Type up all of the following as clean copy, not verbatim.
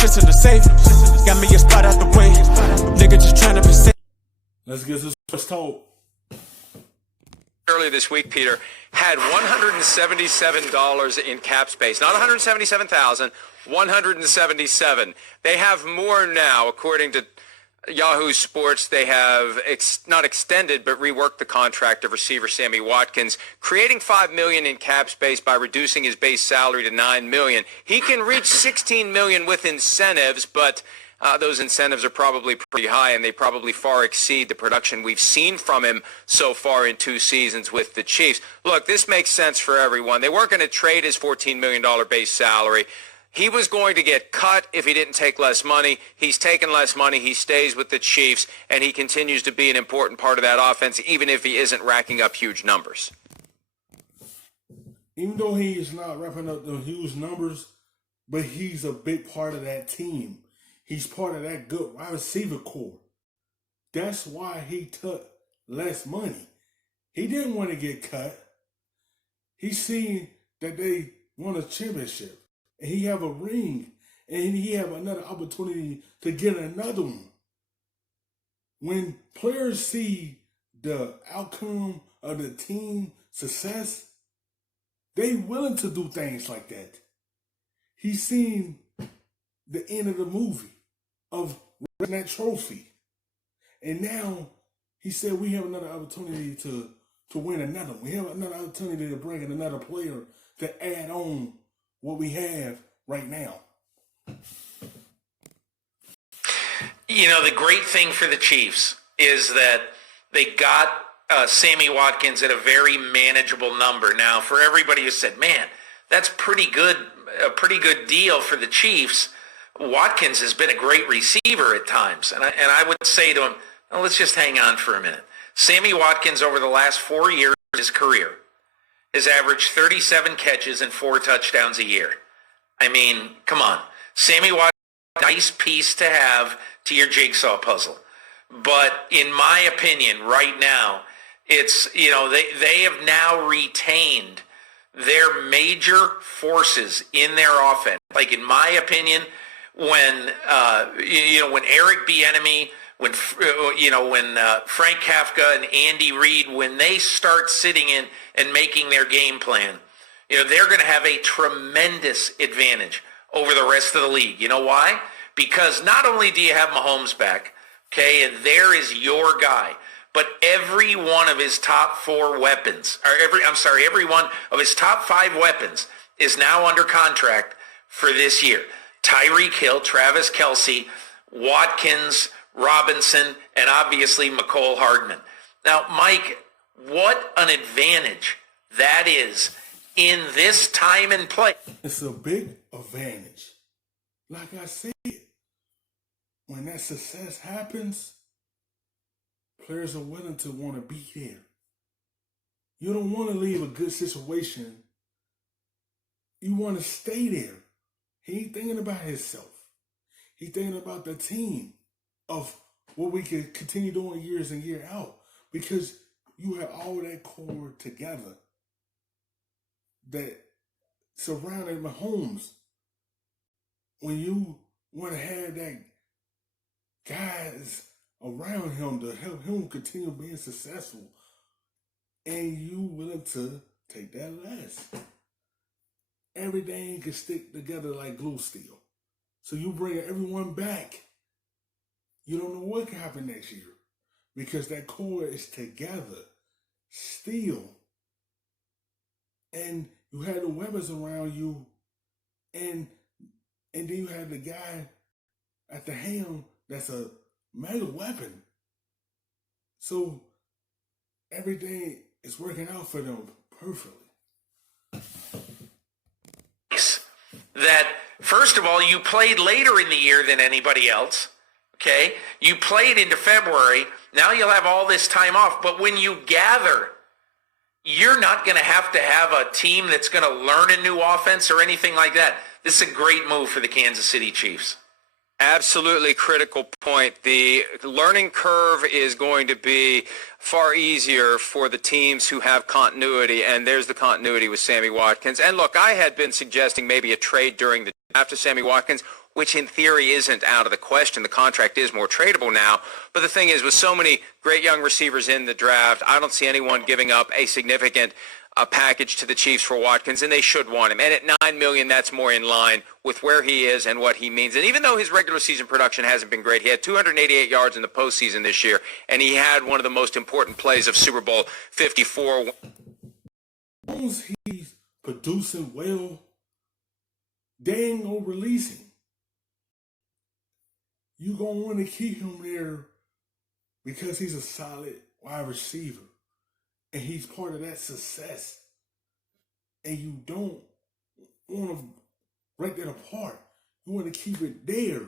shit's in the safe. Got me a spot out the way. Nigga just trying to be safe. Let's get this first talk. Earlier this week, Peter, had $177 in cap space. Not $177,000, $177. They have more now, according to Yahoo Sports. They have not extended, but reworked the contract of receiver Sammy Watkins, creating $5 million in cap space by reducing his base salary to $9 million. He can reach $16 million with incentives, but those incentives are probably pretty high, and they probably far exceed the production we've seen from him so far in 2 seasons with the Chiefs. Look, this makes sense for everyone. They weren't going to trade his $14 million base salary. He was going to get cut if he didn't take less money. He's taken less money. He stays with the Chiefs, and he continues to be an important part of that offense, even if he isn't racking up huge numbers. Even though he is not wrapping up the huge numbers, but he's a big part of that team. He's part of that good wide receiver core. That's why he took less money. He didn't want to get cut. He seen that they won a championship, and he have a ring, and he have another opportunity to get another one. When players see the outcome of the team success, they willing to do things like that. He's seen the end of the movie of that trophy. And now he said we have another opportunity to win another one. We have another opportunity to bring in another player to add on what we have right now. You know, the great thing for the Chiefs is that they got Sammy Watkins at a very manageable number. Now, for everybody who said, man, that's pretty good, a pretty good deal for the Chiefs, Watkins has been a great receiver at times. And I would say to him, well, let's just hang on for a minute. Sammy Watkins, over the last 4 years of his career, has averaged 37 catches and 4 touchdowns a year. I mean, come on. Sammy Watkins, nice piece to have to your jigsaw puzzle. But in my opinion, right now, it's, you know, they have now retained their major forces in their offense. Like, in my opinion, when when Eric Bieniemy, when Frank Kafka and Andy Reid, when they start sitting in and making their game plan, they're going to have a tremendous advantage over the rest of the league. You know why? Because not only do you have Mahomes back, okay, and there is your guy, but every one of his top 4 weapons, every one of his top 5 weapons is now under contract for this year. Tyreek Hill, Travis Kelce, Watkins, Robinson, and obviously McCole Hardman. Now, Mike, what an advantage that is in this time and place. It's a big advantage. Like I said, when that success happens, players are willing to want to be there. You don't want to leave a good situation. You want to stay there. He ain't thinking about himself. He's thinking about the team of what we can continue doing years in, year out. Because you have all that core together that surrounded Mahomes. When you want to have that guys around him to help him continue being successful, and you willing to take that less. Everything can stick together like glue still. So you bring everyone back. You don't know what can happen next year because that core is together still. And you have the weapons around you, and then you have the guy at the helm that's a mega weapon. So everything is working out for them perfectly. That, first of all, you played later in the year than anybody else, okay? You played into February. Now you'll have all this time off. But when you gather, you're not going to have a team that's going to learn a new offense or anything like that. This is a great move for the Kansas City Chiefs. Absolutely critical point. The learning curve is going to be far easier for the teams who have continuity, and there's the continuity with Sammy Watkins. And look, I had been suggesting maybe a trade during the draft of Sammy Watkins, which in theory isn't out of the question. The contract is more tradable now. But the thing is, with so many great young receivers in the draft, I don't see anyone giving up a significant package to the Chiefs for Watkins, and they should want him. And at $9 million, that's more in line with where he is and what he means. And even though his regular season production hasn't been great, he had 288 yards in the postseason this year, and he had one of the most important plays of Super Bowl 54. As long as he's producing well, they ain't gonna release him. You gonna want to keep him there because he's a solid wide receiver. And he's part of that success. And you don't want to break that apart. You want to keep it there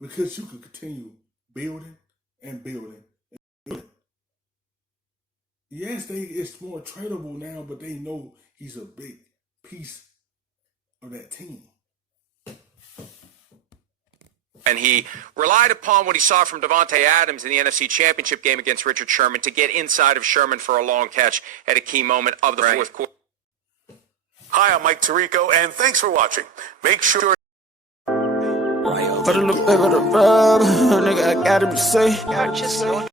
because you can continue building and building and building. Yes, it's more tradable now, but they know he's a big piece of that team. And he relied upon what he saw from Davante Adams in the NFC Championship game against Richard Sherman to get inside of Sherman for a long catch at a key moment of the fourth quarter. Hi, I'm Mike Tirico, and thanks for watching. Make sure... But it look like a rub, nigga, I gotta be safe.